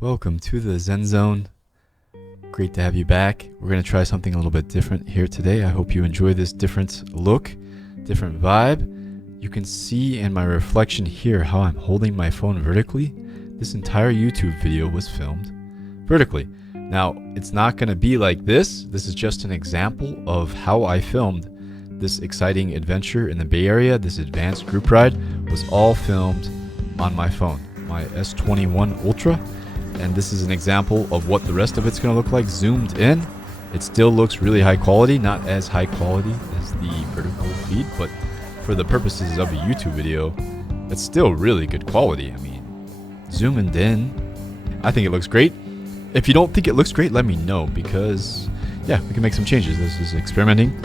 Welcome to the Zen Zone. Great to have you back. We're going to try something a little bit different here today. I hope you enjoy this different look, different vibe. You can see in my reflection here how I'm holding my phone vertically. This entire YouTube video was filmed vertically. Now, it's not going to be like this. This is just an example of how I filmed this exciting adventure in the Bay Area. This advanced group ride was all filmed on my phone, my S21 Ultra. And this is an example of what the rest of it's going to look like zoomed in. It still looks really high quality, not as high quality as the vertical feed, but for the purposes of a YouTube video, it's still really good quality. I mean, zooming in, I think it looks great. If you don't think it looks great, let me know because, yeah, we can make some changes. This is experimenting.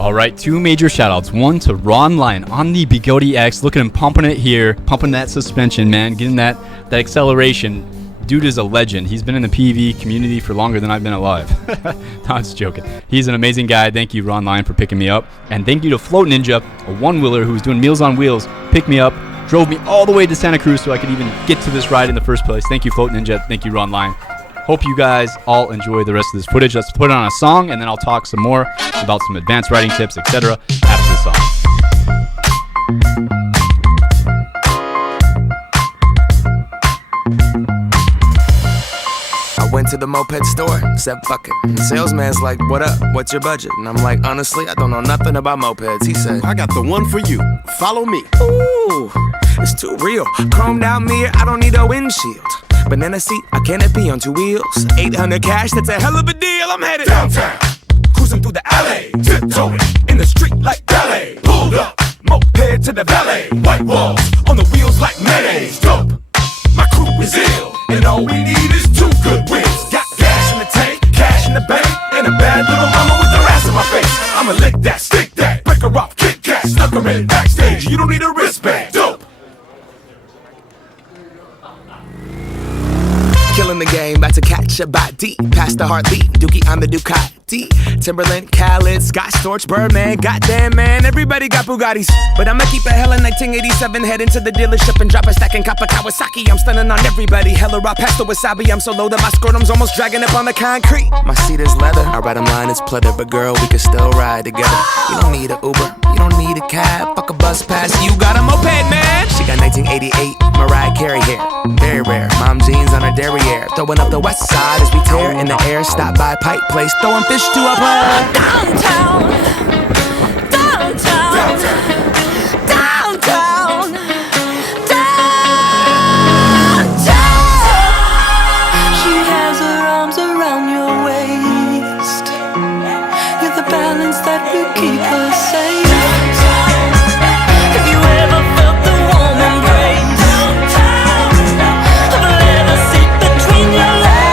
All right, two major shout-outs. One to Ron Lyon on the Bigodi X. Look at him pumping it here, pumping that suspension, man, getting that acceleration. Dude is a legend. He's been in the PEV community for longer than I've been alive. No, I'm just joking. He's an amazing guy. Thank you, Ron Lyon, for picking me up. And thank you to Float Ninja, a one-wheeler who was doing Meals on Wheels, picked me up, drove me all the way to Santa Cruz so I could even get to this ride in the first place. Thank you, Float Ninja. Thank you, Ron Lyon. Hope you guys all enjoy the rest of this footage. Let's put it on a song, and then I'll talk some more about some advanced riding tips, etc. after the song. I went to the moped store, said fuck it. The salesman's like, what up, what's your budget? And I'm like, honestly, I don't know nothing about mopeds. He said, I got the one for you. Follow me. ooh, it's too real. Chromed out mirror, I don't need a windshield. Banana seat, I canopy on two wheels. 800 cash, that's a hell of a deal. I'm headed Downtown, cruising through the alley, tiptoeing in the street like ballet. Pulled up, moped to the valet. White walls on the wheels like mayonnaise. Dope, my crew is ill, and all we need is two good wheels. Got gas in the tank, cash in the bank, and a bad little mama with her ass in my face. I'ma lick that, stick that, break her off, kick cat, snuck her in backstage. You don't need a wristband. Dope. killing the game, about to catch a body. Past the heartbeat, Dookie on the Ducati. Timberland, Khaled, Scott Storch, Birdman. Goddamn, man, everybody got Bugattis. But I'ma keep it hella 1987. Head into the dealership and drop a stack and cop a Kawasaki. I'm stunning on everybody. Hella raw past the wasabi. I'm so low that my scrotum's almost dragging up on the concrete. My seat is leather. I ride 'em line is pleather. But girl, we can still ride together. You don't need a Uber. You don't need a cab. Fuck a bus pass. You got a moped, man. She got 1988 Mariah Carey hair. Very rare. Mom jeans on her derriere. Throwing up the west side as we tear in the air. Stop by Pipe Place. Throwing fish to a player. Downtown, downtown, downtown, downtown. She has her arms around your waist. You're the balance that will keep her safe. Have you ever felt the warm embrace of a leather seat between your legs?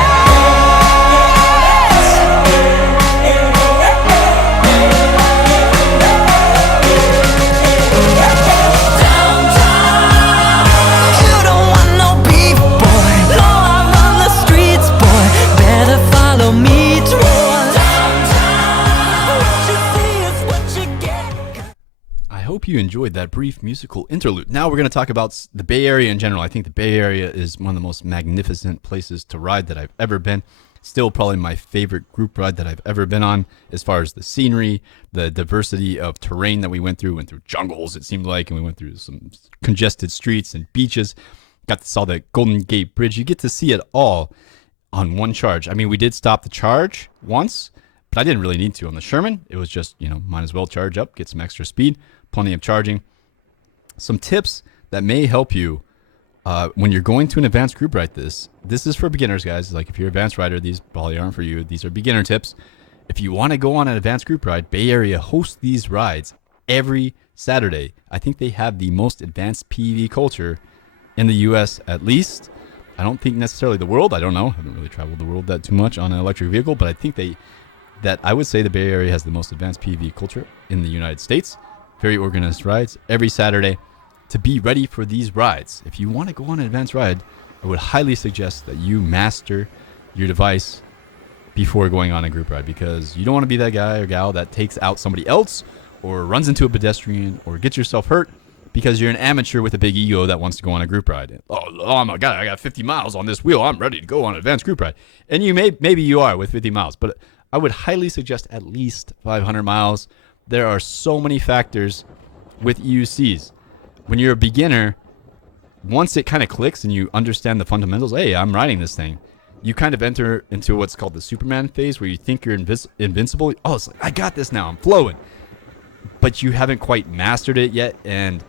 I hope you enjoyed that brief musical interlude. Now we're going to talk about the Bay Area in general. I think the Bay Area is one of the most magnificent places to ride that I've ever been. Still probably my favorite group ride that I've ever been on as far as the scenery, the diversity of terrain that we went through. Went through jungles, it seemed like, and we went through some congested streets and beaches. Saw the Golden Gate Bridge. You get to see it all on one charge. I mean, we did stop the charge once, but I didn't really need to on the Sherman. It was just, might as well charge up, get some extra speed, plenty of charging. Some tips that may help you when you're going to an advanced group ride. This is for beginners, guys. Like if you're an advanced rider, these probably aren't for you. These are beginner tips. If you want to go on an advanced group ride, Bay Area hosts these rides every Saturday. I think they have the most advanced PEV culture in the US at least. I don't think necessarily the world. I don't know. I haven't really traveled the world that too much on an electric vehicle, but I think I would say the Bay Area has the most advanced PEV culture in the United States. Very organized rides every Saturday to be ready for these rides. If you want to go on an advanced ride, I would highly suggest that you master your device before going on a group ride, because you don't want to be that guy or gal that takes out somebody else or runs into a pedestrian or gets yourself hurt because you're an amateur with a big ego that wants to go on a group ride. Oh my God, I got 50 miles on this wheel. I'm ready to go on an advanced group ride. And maybe you are with 50 miles, but I would highly suggest at least 500 miles. There are so many factors with EUCs. When you're a beginner, once it kind of clicks and you understand the fundamentals, hey, I'm riding this thing, you kind of enter into what's called the Superman phase, where you think you're invincible. Oh, it's like, I got this now. I'm flowing. But you haven't quite mastered it yet, and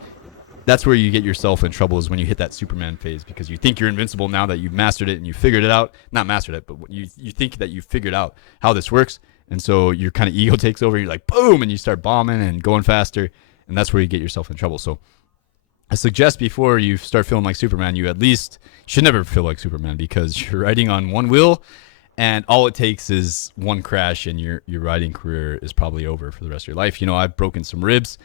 that's where you get yourself in trouble, is when you hit that Superman phase, because you think you're invincible now that you've mastered it and you figured it out. Not mastered it, but you think that you figured out how this works, and so your kind of ego takes over. You're like, boom, and you start bombing and going faster, and that's where you get yourself in trouble. So I suggest before you start feeling like Superman, you at least should never feel like Superman, because you're riding on one wheel, and all it takes is one crash, and your riding career is probably over for the rest of your life. You know, I've broken some ribs,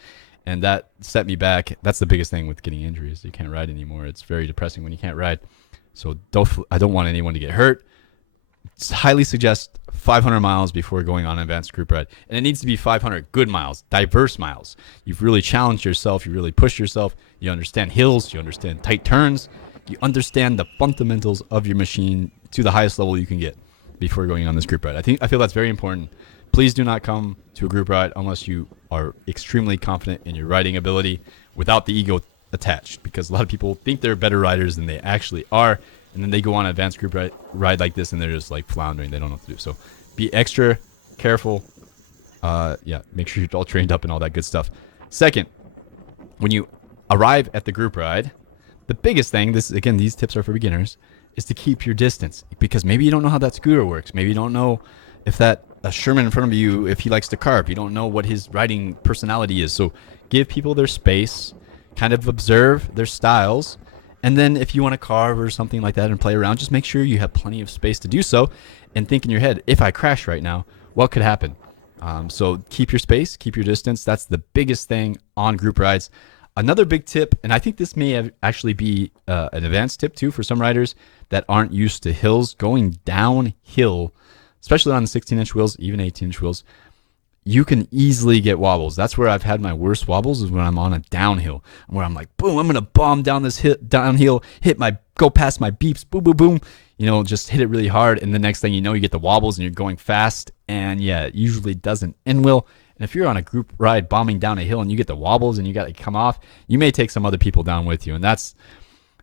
and that set me back. That's the biggest thing with getting injuries. You can't ride anymore. It's very depressing when you can't ride. So I don't want anyone to get hurt. Highly suggest 500 miles before going on an advanced group ride. And it needs to be 500 good miles, diverse miles. You've really challenged yourself. You really pushed yourself. You understand hills. You understand tight turns. You understand the fundamentals of your machine to the highest level you can get before going on this group ride. I feel that's very important. Please do not come to a group ride unless you are extremely confident in your riding ability without the ego attached, because a lot of people think they're better riders than they actually are, and then they go on an advanced group ride like this, and they're just like floundering. They don't know what to do. So be extra careful. Make sure you're all trained up and all that good stuff. Second, when you arrive at the group ride, the biggest thing, these tips are for beginners, is to keep your distance, because maybe you don't know how that scooter works. Maybe you don't know if that a Sherman in front of you, if he likes to carp. You don't know what his riding personality is. So give people their space, kind of observe their styles, and then if you want to carve or something like that and play around, just make sure you have plenty of space to do so, and think in your head, if I crash right now, what could happen? So keep your space, keep your distance. That's the biggest thing on group rides. Another big tip, and I think this may actually be an advanced tip too for some riders that aren't used to hills, going downhill, especially on the 16-inch wheels, even 18-inch wheels, you can easily get wobbles. That's where I've had my worst wobbles, is when I'm on a downhill, where I'm like, boom, I'm going to bomb down this downhill, go past my beeps, boom, boom, boom, just hit it really hard. And the next thing you know, you get the wobbles and you're going fast. And yeah, it usually doesn't end well. And if you're on a group ride bombing down a hill and you get the wobbles and you got to come off, you may take some other people down with you. And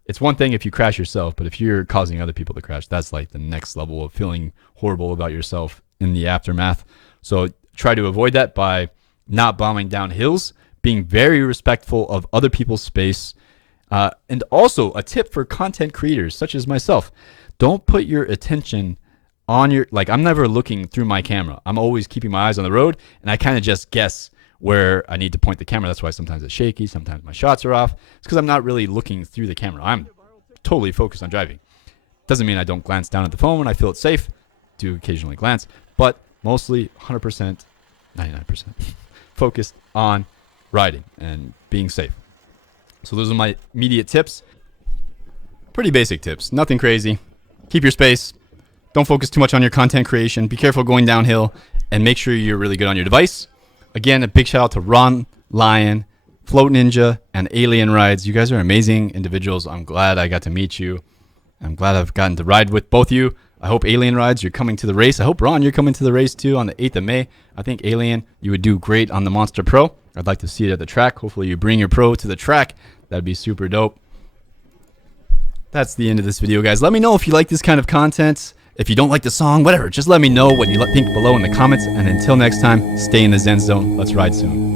it's one thing if you crash yourself, but if you're causing other people to crash, that's like the next level of feeling horrible about yourself in the aftermath. So try to avoid that by not bombing down hills, being very respectful of other people's space. And also a tip for content creators such as myself, don't put your attention on I'm never looking through my camera. I'm always keeping my eyes on the road, and I kind of just guess where I need to point the camera. That's why sometimes it's shaky, sometimes my shots are off. It's because I'm not really looking through the camera. I'm totally focused on driving. Doesn't mean I don't glance down at the phone when I feel it's safe. Do occasionally glance, but mostly 100%, 99% focused on riding and being safe. So those are my immediate tips. Pretty basic tips, nothing crazy. Keep your space. Don't focus too much on your content creation. Be careful going downhill, and make sure you're really good on your device. Again, a big shout out to Ron, Lion, Float Ninja, and Alien Rides. You guys are amazing individuals. I'm glad I got to meet you. I'm glad I've gotten to ride with both of you. I hope Alien Rides, you're coming to the race. I hope, Ron, you're coming to the race too on the 8th of May. I think Alien, you would do great on the Monster Pro. I'd like to see it at the track. Hopefully you bring your Pro to the track. That'd be super dope. That's the end of this video, guys. Let me know if you like this kind of content. If you don't like the song, whatever, just let me know what you think below in the comments. And until next time, stay in the Zen Zone. Let's ride soon.